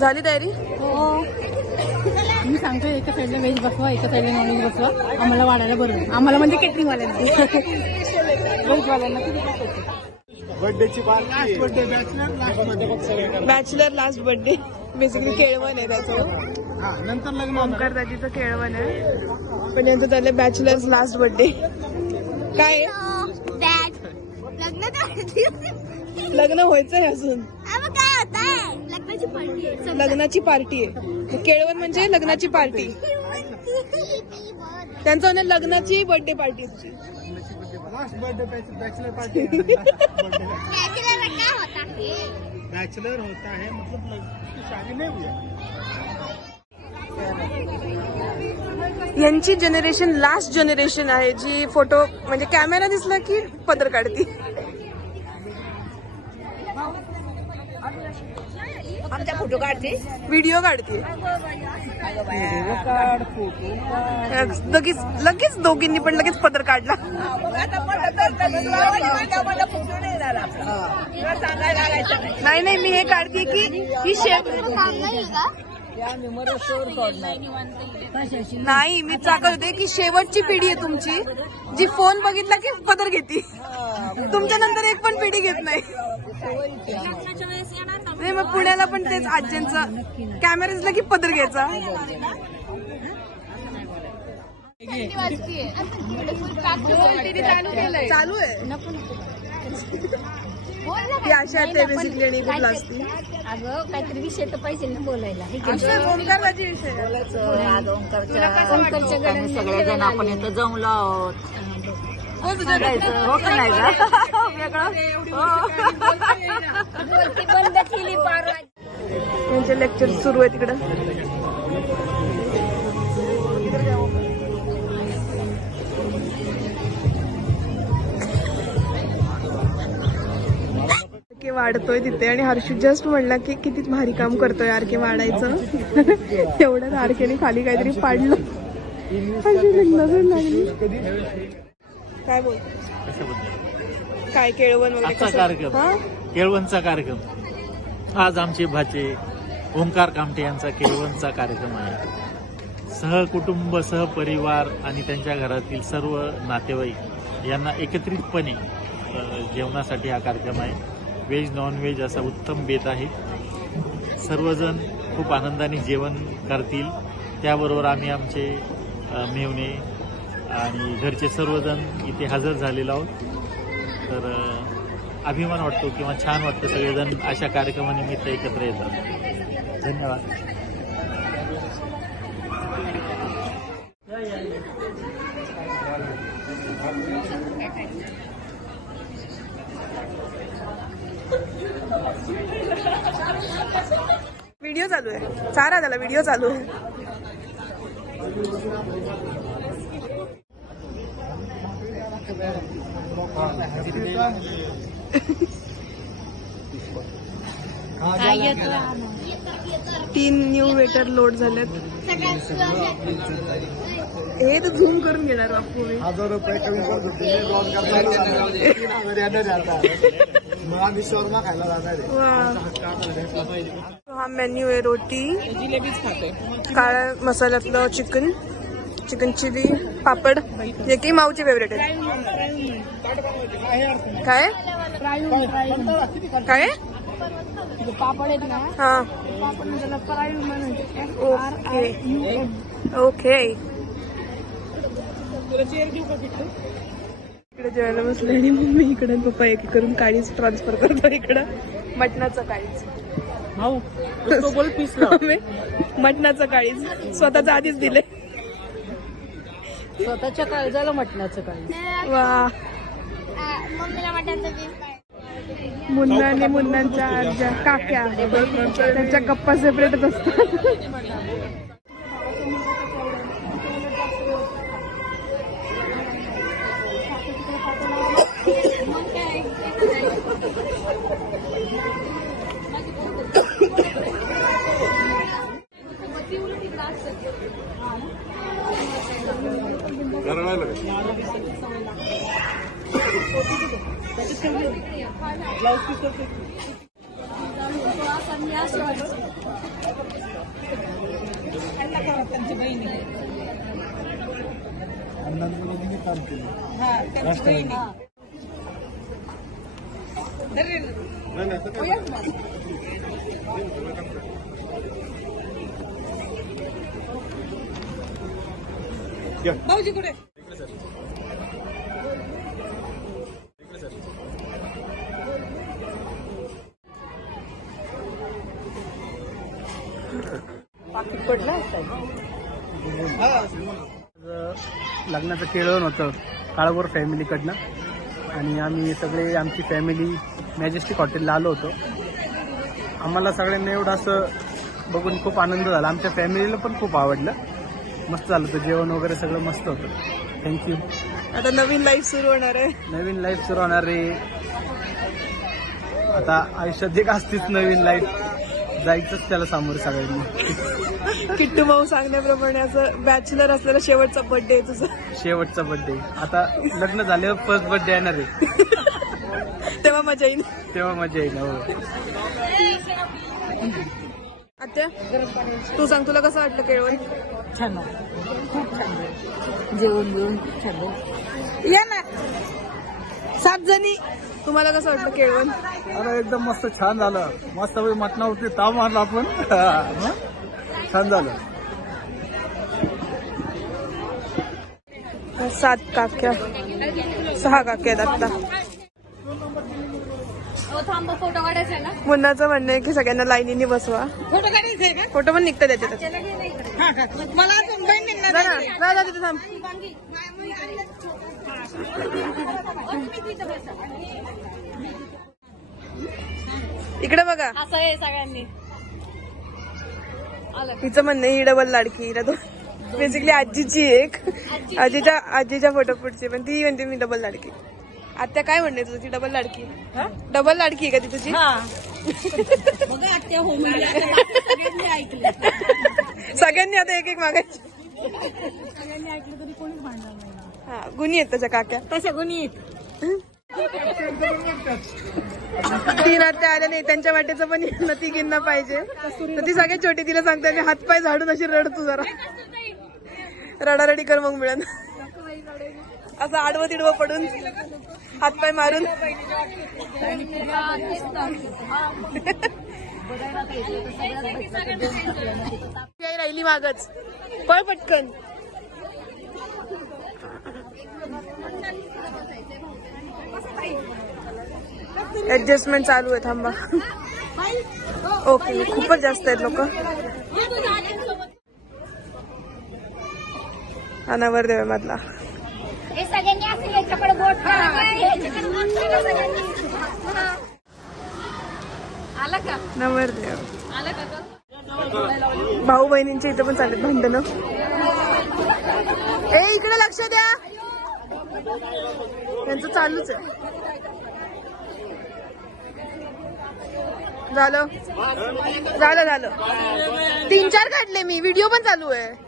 झाली तयारी? हो. मी सांगतो एका साईडला व्हेज बसवा, एका साईडला नॉनव्हेज बसवा. आम्हाला वाढायला बरोबर. आम्हाला म्हणजे केटरिंग वाल्यांना. व्हेज वाल्यांना बर्थडेची बॅचलर लास्ट बर्थडे. बेसिकली केळवण आहे त्याचं. नंतर लग्न. ओमकार दाजीचं केळवण आहे, पण यांचं त्याला बॅचलर्स लास्ट बर्थडे. काय लग्न व्हायचंय अजून. लग्नाची पार्टी आहे. केळवण म्हणजे लग्नाची पार्टी. त्यांचं म्हणजे लग्नाची बर्थडे पार्टी. बैचलर होता है मतलब शादी नहीं हुई. यांची जनरेशन लास्ट जनरेशन आहे जी फोटो म्हणजे कॅमेरा दिसला की पदर काढती. आमच्या फोटो काढते, व्हिडिओ काढते. लगेच लगेच दोघींनी पण लगेच पदर काढला. नाही नाही, मी हे काढते की ही नाही, मी चाकत होते की शेवटची पिढी आहे तुमची जी फोन बघितला की पदर घेते. तुमच्या नंतर एक पण पिढी घेत नाही. मग पुण्याला पण तेच आज्यांचा कॅमेरा दिसला की पदर घ्यायचा. चालू आहे ती अशा ते बेसिकली आणि कुठला असते. अगं काहीतरी विषय तर पाहिजे ना बोलायला. ओंकारबाजी विषय सगळेजण आपण इथं जमलो आहोत. हो तुझ्या हो का नाही बंद केली पार. त्यांचे लेक्चर सुरू आहे तिकडं. वाढतोय तिथे आणि हर्षू जस्ट म्हणला की किती भारी काम करतोय आर के वाढायचं. एवढ्यात आर केने खाली काहीतरी पाडलं. नजर लागली. काय बोल काय केळवण वगैरे केळवणचा कार्यक्रम आज आमचे भाचे ओंकार कामटे यांचा केळवणचा कार्यक्रम आहे. सहकुटुंब सहपरिवार आणि त्यांच्या घरातील सर्व नातेवाईक यांना एकत्रितपणे जेवणासाठी हा कार्यक्रम आहे. व्हेज नॉन व्हेज असा उत्तम बेत आहे. सर्वजण खूप आनंदाने जेवण करतील. त्याबरोबर आम्ही आमचे मेहुणे आणि घरचे सर्वजण इथे हजर झालेलो आहोत. तर अभिमान वाटतो किंवा छान वाटतं सगळेजण अशा कार्यक्रमानिमित्त एकत्र येतात. धन्यवाद. व्हिडिओ चालू आहे. चारा झाला व्हिडिओ चालू आहे. तीन न्यू वेटर लोड झालेत. हे तर झूम करून घेणार बापू. 1000 रुपये कमी करत होते. आम्ही शोरमा खायला जाणार आहे. हा मेन्यू आहे. रोटी, जिलेबीच खाते. काळ्या मसाल्यातलं चिकन, चिकन चिली, पापड, जे की माऊची फेवरेट आहे. काय काय पापड आहेत ना, हा पापड त्याला फ्राय म्हणायचे. Okay okay. इकडे जेवायला बसले आणि मम्मी इकडे पप्पा एक करून काळीच ट्रान्सफर करतो इकडं. मटणाचं काळीच बोल पीस मटणाचं काळीच स्वतःच आधीच दिले. स्वतःच्या काळजाला मटणाचं काळीज. वा. मुन्ना आणि मुन्नांच्या आज्या काक्या त्यांच्या गप्पा सेपरेटच असतात. अण्णांनी काम केलं. नाही, नाही, असं काय नाही. या. भाऊजी कुठे? लग्नाचं केळवण होतं काळभोर फॅमिलीकडनं आणि आम्ही सगळे आमची फॅमिली मॅजेस्टिक हॉटेलला आलो होतो. आम्हाला सगळ्यांना एवढं असं बघून खूप आनंद झाला. आमच्या फॅमिलीला पण खूप आवडलं. मस्त झालं होतं जेवण वगैरे सगळं मस्त होतं. थँक्यू. आता नवीन लाईफ सुरू होणार आहे. नवीन लाईफ सुरू होणार आहे. आता आयुष्यात एक असतीच नवीन लाईफ, जायचंच त्याला सामोरं सगळ्यांनी. किट्टू भाऊ सांगण्याप्रमाणे असं बॅचलर असलेला शेवटचा बर्थडे आहे तुझा. शेवटचा बर्थडे. आता लग्न झाल्यावर फर्स्ट बर्थडे येणार आहे, तेव्हा मजा येईल. तेव्हा मजा येईल. हो. आत्या तू सांग, तुला कसं वाटलं केळवण? छान खूप छान जेवण बिवून खूप छान. या ना 7 जणी. तुम्हाला कसं वाटलं केळवण? अरे एकदम मस्त छान झालं. मस्त मटणावरती ताव मारला आपण. छान झालं. 7 काक्या 6 काक्या आहेत आता. थांब फोटो काढायचा आहे ना. मुन्नाचं म्हणणं आहे की सगळ्यांना लाईनीने बसवा. फोटो काढायचा आहे का? फोटो पण निघतात त्याच्यात. मला अजून बहीण निघणार जा ना, जा जा तिथे थांब. इकडे बघा. असं आहे सगळ्यांनी. हिचं म्हणणं ही डबल लाडकी. हिला तो बेसिकली आजीची एक आजीच्या फोटो पुढची, पण ती म्हणते मी डबल लाडकी. आत्या काय म्हणणे तुझं? ती डबल लाडकी? डबल लाडकी आहे का ती तुझी? बघा आत्या हो म्हणजे सगळ्यांनी ऐकलं. सगळ्यांनी आता एक एक मागायची. सगळ्यांनी ऐकलं तरी कोणीच भांडणार नाही. हा गुणी आहेत त्याच्या काक्या. तशा कोणी 3 आत्या आल्या नाही, त्यांच्या वाटेचं पण तिघींना पाहिजे. तर ती सगळ्यात छोटी, तिला सांगते मी हातपाय झाडून अशी रड तू जरा. रडारडी कर मग मिळून. असं आडवं तिडवं पडून हातपाय मारून. राहिली मागच. पळ पटकन. ऍडजस्टमेंट चालू आहे. थांबा. ओके खूपच जास्त आहेत लोक. हा नवरदेव मधला. आला का? नवरदेव. आला का? भाऊ बहिणींच्या इथं पण चालत भांडणं. ए इकडे लक्ष द्या. त्यांचं चालूच आहे. झालं 3-4 काढले मी. व्हिडिओ पण चालू आहे.